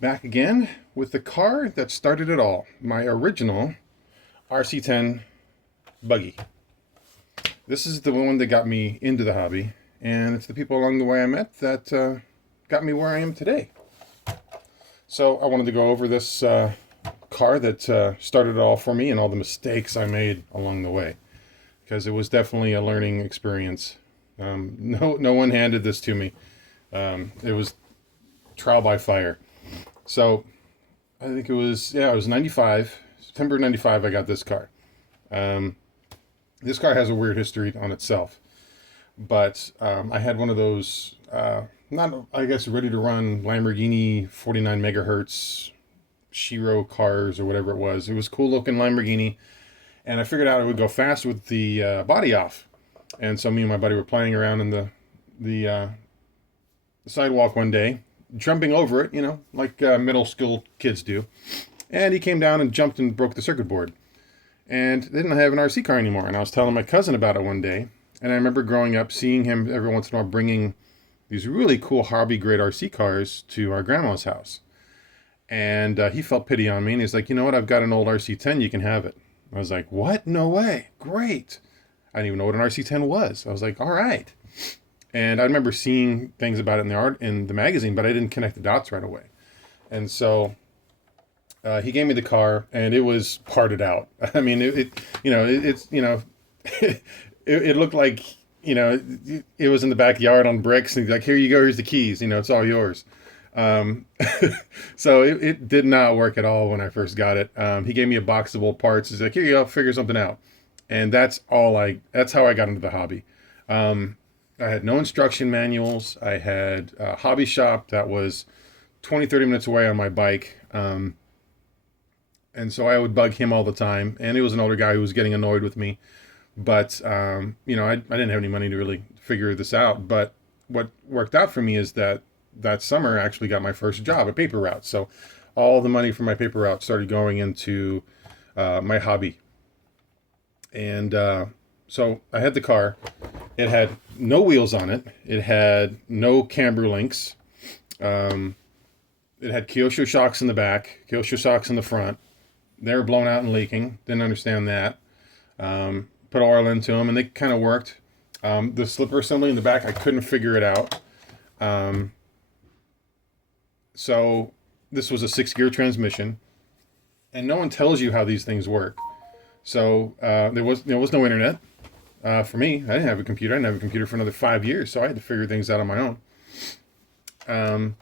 Back again with the car that started it all. My original RC10 Buggy. This is the one that got me into the hobby, and it's the people along the way I met that got me where I am today. So I wanted to go over this car that started it all for me and all the mistakes I made along the way, because it was definitely a learning experience. No one handed this to me. It was trial by fire. So I think it was 95, September 95 I got this car. This car has a weird history on itself, but I had one of those, not, I guess, ready to run Lamborghini 49 megahertz Shiro cars or whatever it was. It was a cool looking Lamborghini, and I figured out it would go fast with the body off. And so me and my buddy were playing around in the sidewalk one day, jumping over it, like middle school kids do. And he came down and jumped and broke the circuit board. And they didn't have an RC car anymore. And I was telling my cousin about it one day. And I remember growing up seeing him every once in a while bringing these really cool hobby grade RC cars to our grandma's house. And he felt pity on me. And he's like, you know what? I've got an old RC10. You can have it. I was like, what? No way. Great. I didn't even know what an RC10 was. I was like, all right. And I remember seeing things about it in the magazine, but I didn't connect the dots right away. And so he gave me the car, and it was parted out. I mean, it looked like, it was in the backyard on bricks, and he's like, here you go, here's the keys, it's all yours. So it did not work at all when I first got it. He gave me a box of old parts. He's like, here you go, figure something out. And that's how I got into the hobby. I had no instruction manuals. I had a hobby shop that was 20, 30 minutes away on my bike. And so I would bug him all the time. And he was an older guy who was getting annoyed with me. But, I didn't have any money to really figure this out. But what worked out for me is that summer I actually got my first job at paper route. So all the money from my paper route started going into my hobby. And so I had the car. It had no wheels on it. It had no camber links. It had Kyosho shocks in the back, Kyosho shocks in the front. They were blown out and leaking. Didn't understand that. Put oil into them, and they kind of worked. The slipper assembly in the back, I couldn't figure it out. So this was a 6-gear transmission, and no one tells you how these things work. So there was no internet. For me, I didn't have a computer. I didn't have a computer for another 5 years, so I had to figure things out on my own.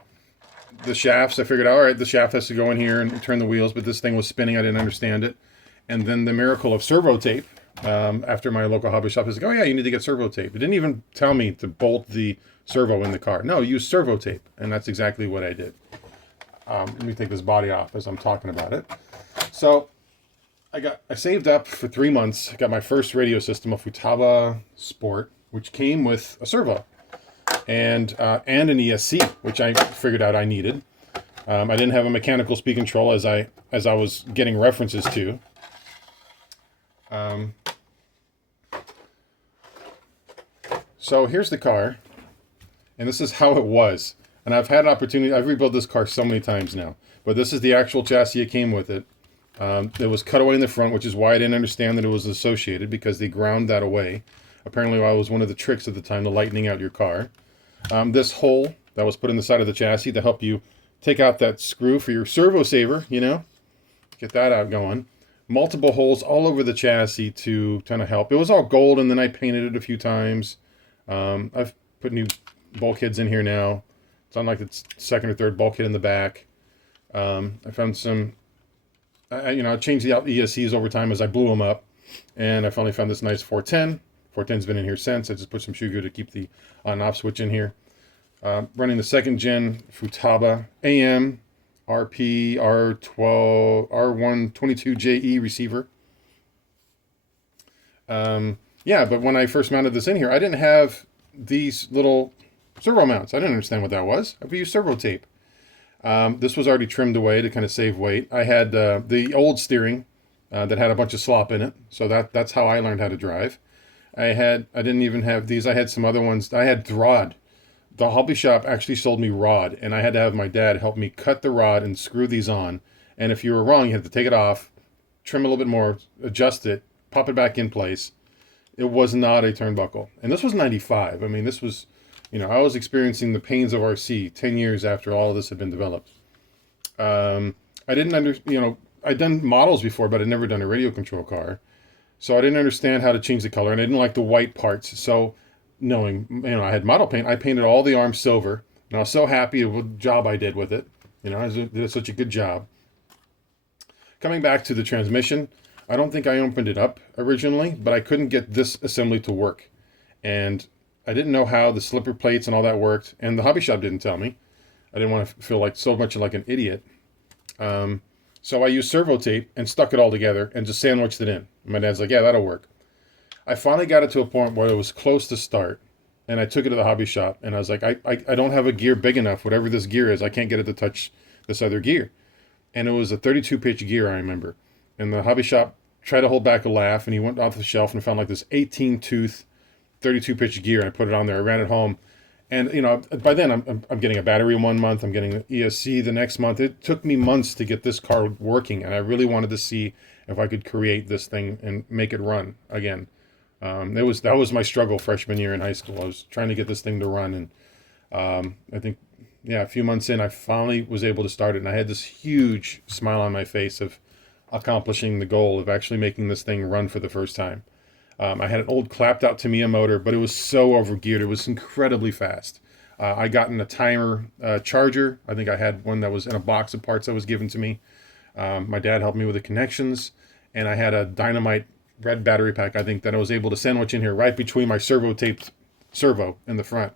The shafts, I figured out, all right, the shaft has to go in here and turn the wheels, but this thing was spinning. I didn't understand it. And then the miracle of servo tape, after my local hobby shop is like, oh yeah, you need to get servo tape. It didn't even tell me to bolt the servo in the car. No, use servo tape. And that's exactly what I did. Let me take this body off as I'm talking about it. So I saved up for 3 months. I got my first radio system, a Futaba Sport, which came with a servo and an ESC, which I figured out I needed. I didn't have a mechanical speed control as I was getting references to. So here's the car, and this is how it was. And I've had an opportunity. I've rebuilt this car so many times now, but this is the actual chassis that came with it. It was cut away in the front, which is why I didn't understand that it was associated, because they ground that away. Apparently, that was one of the tricks at the time to lightening out your car. This hole that was put in the side of the chassis to help you take out that screw for your servo saver, get that out going. Multiple holes all over the chassis to kind of help. It was all gold, and then I painted it a few times. I've put new bulkheads in here now. It's on like the second or third bulkhead in the back. I found some... I changed the ESCs over time as I blew them up, and I finally found this nice 410. 410's been in here since. I just put some shoe glue to keep the on and off switch in here. Running the second gen Futaba AM RP R12 R122JE receiver. But when I first mounted this in here, I didn't have these little servo mounts. I didn't understand what that was. I used servo tape. This was already trimmed away to kind of save weight. I had the old steering that had a bunch of slop in it, so that's how I learned how to drive. I didn't even have these. I had some other ones. I had Throd the hobby shop actually sold me rod, and I had to have my dad help me cut the rod and screw these on. And if you were wrong, you had to take it off, trim a little bit more, adjust it, pop it back in place. It was not a turnbuckle. And this was 95. I mean, this was, I was experiencing the pains of RC 10 years after all of this had been developed. I didn't I'd done models before, but I'd never done a radio control car. So I didn't understand how to change the color, and I didn't like the white parts. So knowing, I had model paint, I painted all the arms silver, and I was so happy with the job I did with it. I did such a good job. Coming back to the transmission, I don't think I opened it up originally, but I couldn't get this assembly to work. And I didn't know how the slipper plates and all that worked, and the hobby shop didn't tell me. I didn't want to feel like so much like an idiot. So I used servo tape and stuck it all together and just sandwiched it in. My dad's like, yeah, that'll work. I finally got it to a point where it was close to start, and I took it to the hobby shop, and I was like, I don't have a gear big enough. Whatever this gear is, I can't get it to touch this other gear. And it was a 32-pitch gear, I remember. And the hobby shop tried to hold back a laugh, and he went off the shelf and found like this 18-tooth 32-pitch gear, and I put it on there. I ran it home. And, by then I'm getting a battery in 1 month. I'm getting the ESC the next month. It took me months to get this car working, and I really wanted to see if I could create this thing and make it run again. That was my struggle freshman year in high school. I was trying to get this thing to run, and I think, a few months in, I finally was able to start it, and I had this huge smile on my face of accomplishing the goal of actually making this thing run for the first time. I had an old clapped out Tamiya motor, but it was so overgeared. It was incredibly fast. I got in a timer charger. I think I had one that was in a box of parts that was given to me. My dad helped me with the connections, and I had a dynamite red battery pack, I think, that I was able to sandwich in here right between my servo-taped servo in the front.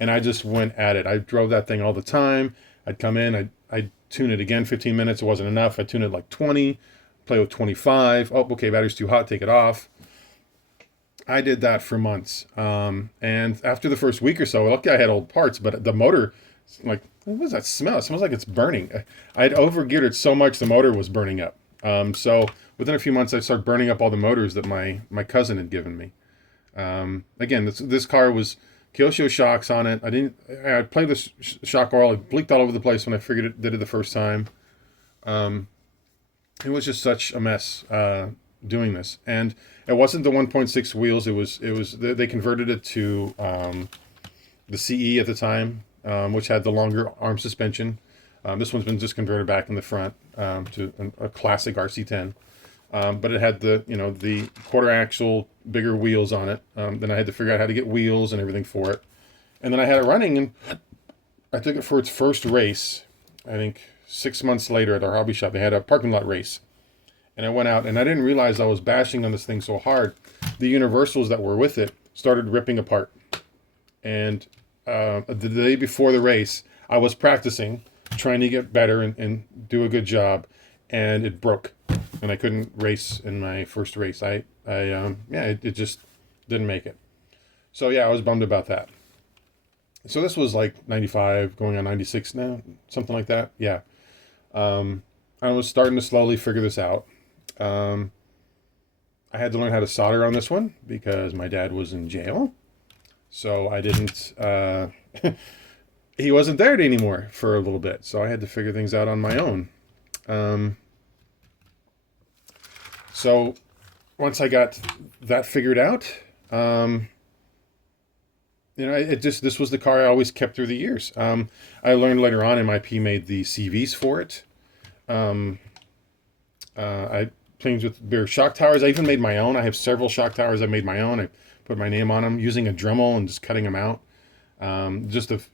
And I just went at it. I drove that thing all the time. I'd come in, I'd tune it again 15 minutes. It wasn't enough. I'd tune it like 20, play with 25. Oh, okay, battery's too hot, take it off. I did that for months. And after the first week or so, lucky I had old parts, but the motor, like, what was that smell? It smells like it's burning. I'd overgeared it so much the motor was burning up. So within a few months, I started burning up all the motors that my cousin had given me. Again, this car was Kyosho shocks on it. I played the shock oil. It leaked all over the place when I did it the first time. It was just such a mess doing this, and it wasn't the 1.6 wheels. It was they converted it to the CE at the time, which had the longer arm suspension. This one's been just converted back in the front to a classic RC10. But it had the quarter axle, bigger wheels on it. Then I had to figure out how to get wheels and everything for it. And then I had it running, and I took it for its first race. I think 6 months later at our hobby shop, they had a parking lot race. And I went out, and I didn't realize I was bashing on this thing so hard. The universals that were with it started ripping apart. And the day before the race, I was practicing, trying to get better and do a good job, and it broke. And I couldn't race in my first race. It just didn't make it. So I was bummed about that. So this was like 95, going on 96 now, something like that. Yeah. I was starting to slowly figure this out. I had to learn how to solder on this one because my dad was in jail. So I didn't, he wasn't there anymore for a little bit. So I had to figure things out on my own. So once I got that figured out, this was the car I always kept through the years. I learned later on MIP made the CVs for it. I played with bigger shock towers. I even made my own. I have several shock towers I made my own. I put my name on them using a Dremel and just cutting them out. Just of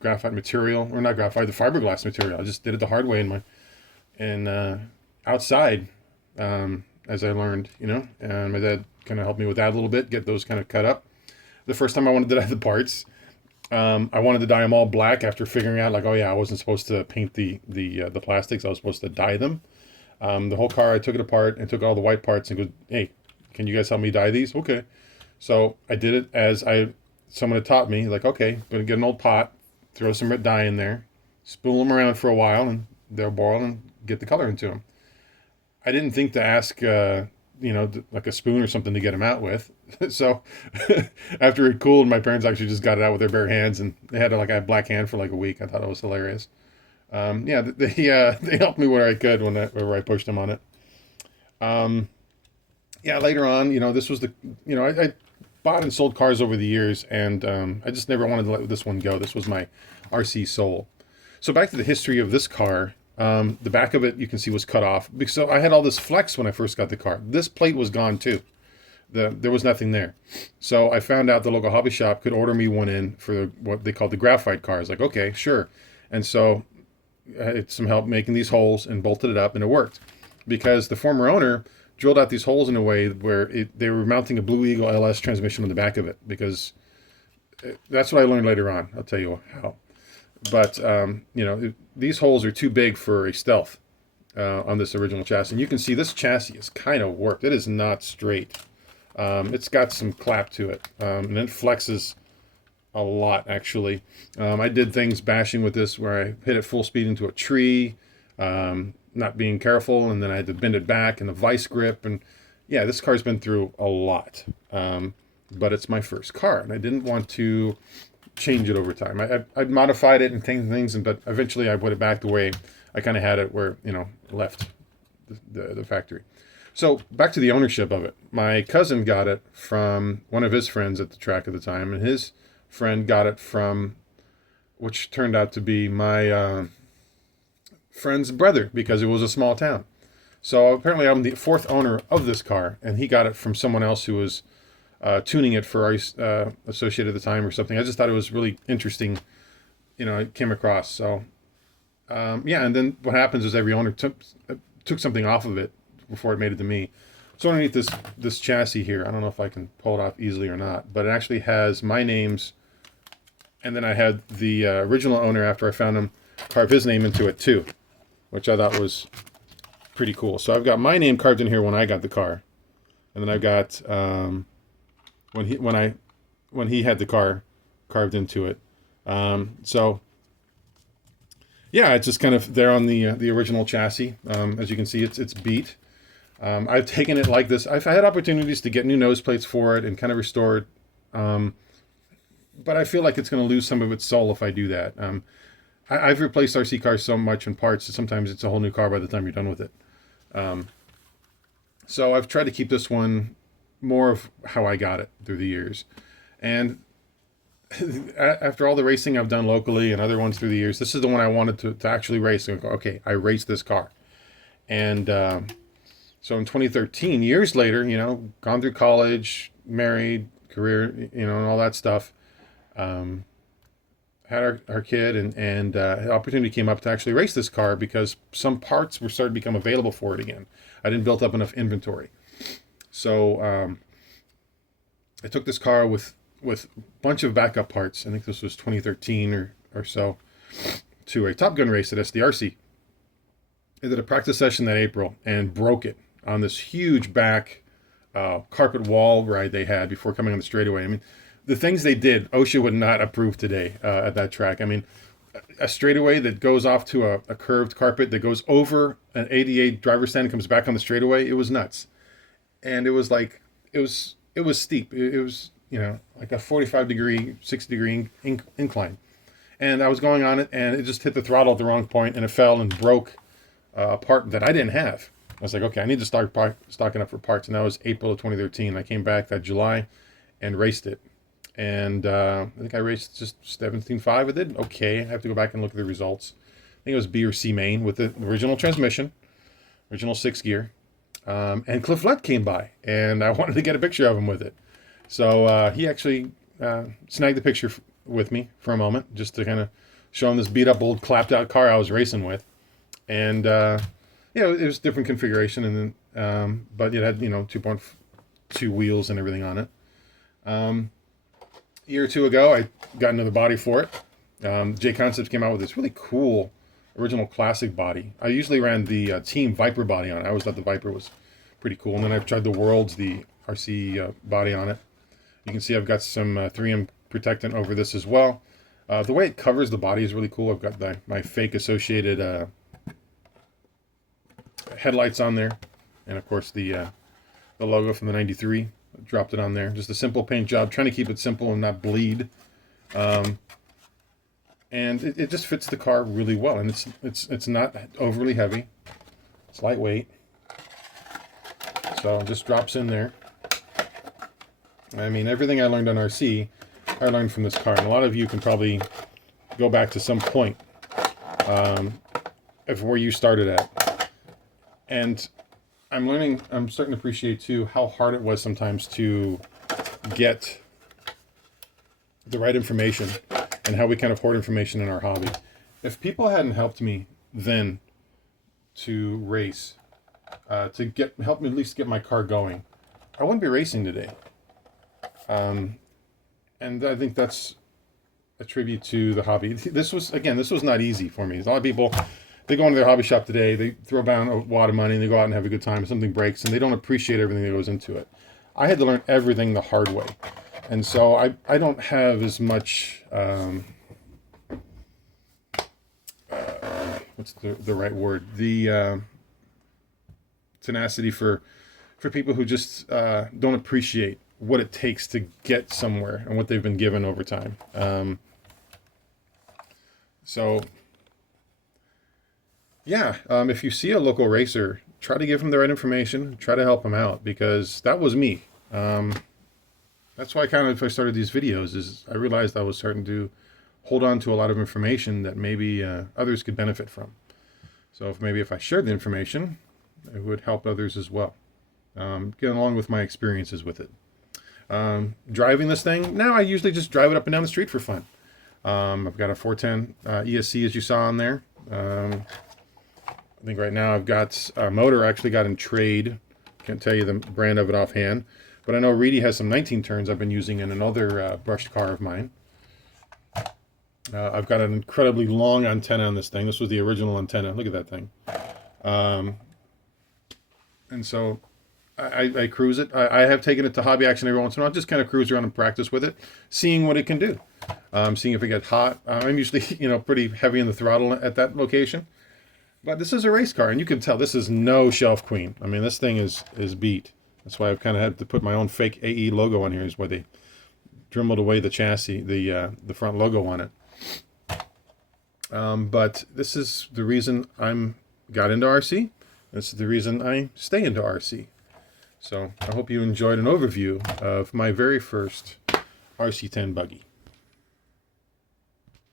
graphite material, or not graphite, the fiberglass material. I just did it the hard way outside. As I learned, and my dad kind of helped me with that a little bit, get those kind of cut up. The first time I wanted to dye the parts, I wanted to dye them all black after figuring out, like, I wasn't supposed to paint the plastics. I was supposed to dye them. The whole car, I took it apart and took all the white parts and go, hey, can you guys help me dye these? Okay. So I did it as someone had taught me, like, okay, I'm going to get an old pot, throw some red dye in there, spool them around for a while, and they'll boil and get the color into them. I didn't think to ask like a spoon or something to get them out with. So after it cooled, my parents actually just got it out with their bare hands, and they had like a black hand for like a week. I thought it was hilarious. Yeah, they helped me where I could whenever I pushed them on it. Um, yeah, later on, this was I bought and sold cars over the years, and I just never wanted to let this one go. This was my RC Soul. So back to the history of this car. The back of it, you can see, was cut off. So I had all this flex when I first got the car. This plate was gone too. There was nothing there. So I found out the local hobby shop could order me one in for what they called the graphite car. I was like, okay, sure. And so I had some help making these holes and bolted it up, and it worked. Because the former owner drilled out these holes in a way where they were mounting a Blue Eagle LS transmission on the back of it. Because that's what I learned later on. I'll tell you how. But, these holes are too big for a Stealth on this original chassis. And you can see this chassis is kind of warped. It is not straight. It's got some clap to it. And it flexes a lot, actually. I did things bashing with this where I hit it full speed into a tree, not being careful, and then I had to bend it back in the vice grip. And yeah, this car's been through a lot. But it's my first car, and I didn't want to change it over time. I'd modified it and things, but eventually I put it back the way I kind of had it, where left the factory. So back to the ownership of it. My cousin got it from one of his friends at the track at the time, and his friend got it from, which turned out to be my friend's brother, because it was a small town. So apparently I'm the fourth owner of this car, and he got it from someone else who was tuning it for Ice Associated at the time or something. I just thought it was really interesting, it came across. So and then what happens is every owner took something off of it before it made it to me. So underneath this chassis here, I don't know if I can pull it off easily or not, but it actually has my names, and then I had the original owner, after I found him, carve his name into it too, which I thought was pretty cool. So I've got my name carved in here when I got the car, and then I've got when he had the car carved into it. So yeah, it's just kind of there on the original chassis. As you can see, it's beat. I've taken it like this. I've had opportunities to get new nose plates for it and kind of restore it, but I feel like it's going to lose some of its soul if I do that. I've replaced RC cars so much in parts that sometimes it's a whole new car by the time you're done with it. So I've tried to keep this one more of how I got it through the years. And after all the racing I've done locally and other ones through the years, this is the one I wanted to actually race. And go, okay, I raced this car. And so in 2013, years later, gone through college, married, career, and all that stuff, had our kid, and an opportunity came up to actually race this car because some parts were starting to become available for it again. I didn't build up enough inventory. So I took this car with a bunch of backup parts. I think this was 2013 or so, to a Top Gun race at SDRC. I did a practice session that April and broke it on this huge back carpet wall ride they had before coming on the straightaway. I mean, the things they did, OSHA would not approve today at that track. I mean, a straightaway that goes off to a curved carpet that goes over an ADA driver's stand and comes back on the straightaway, it was nuts. And it was like, it was steep. It was, like a 45-degree, 60-degree incline. And I was going on it, and it just hit the throttle at the wrong point, and it fell and broke a part that I didn't have. I was like, okay, I need to start stocking up for parts. And that was April of 2013. I came back that July and raced it. And I think I raced just 17.5. I did okay. I have to go back and look at the results. I think it was B or C main with the original transmission, original 6-gear. And Cliff Lett came by, and I wanted to get a picture of him with it. So he actually snagged the picture with me for a moment, just to kind of show him this beat-up old clapped-out car I was racing with. And it was different configuration, and then but it had 2.2 wheels and everything on it. A year or two ago, I got another body for it. J Concepts came out with this really cool original classic body. I usually ran the Team Viper body on it. I always thought the Viper was pretty cool. And then I've tried the World's, the RC body on it. You can see I've got some 3M protectant over this as well. The way it covers the body is really cool. I've got my fake associated headlights on there. And of course the the logo from the 93. Dropped it on there. Just a simple paint job, trying to keep it simple and not bleed. And it just fits the car really well, and it's not overly heavy. It's lightweight, so it just drops in there. I mean, everything I learned on RC, I learned from this car, and a lot of you can probably go back to some point of where you started at. And I'm starting to appreciate too how hard it was sometimes to get the right information and how we kind of hoard information in our hobby. If people hadn't helped me then to race, to help me at least get my car going, I wouldn't be racing today. And I think that's a tribute to the hobby. This was not easy for me. A lot of people, they go into their hobby shop today, they throw down a wad of money, and they go out and have a good time, something breaks, and they don't appreciate everything that goes into it. I had to learn everything the hard way. And so I don't have as much, what's the right word? The tenacity for people who just don't appreciate what it takes to get somewhere and what they've been given over time. If you see a local racer, try to give them the right information, try to help them out, because that was me. That's why I started these videos, is I realized I was starting to hold on to a lot of information that maybe others could benefit from. So if I shared the information, it would help others as well. Get along with my experiences with it. Driving this thing, now I usually just drive it up and down the street for fun. I've got a 410 ESC, as you saw on there. I think right now I've got a motor I actually got in trade. Can't tell you the brand of it offhand, but I know Reedy has some 19 turns I've been using in another brushed car of mine. I've got an incredibly long antenna on this thing. This was the original antenna. Look at that thing. And so I cruise it. I have taken it to hobby action every once in a while. Just kind of cruise around and practice with it, seeing what it can do. Seeing if it gets hot. I'm usually, pretty heavy in the throttle at that location. But this is a race car, and you can tell this is no shelf queen. I mean, this thing is beat. That's why I've kind of had to put my own fake AE logo on here, is why they dremeled away the chassis, the front logo on it. But this is the reason I'm got into RC. This is the reason I stay into RC. So I hope you enjoyed an overview of my very first RC10 buggy.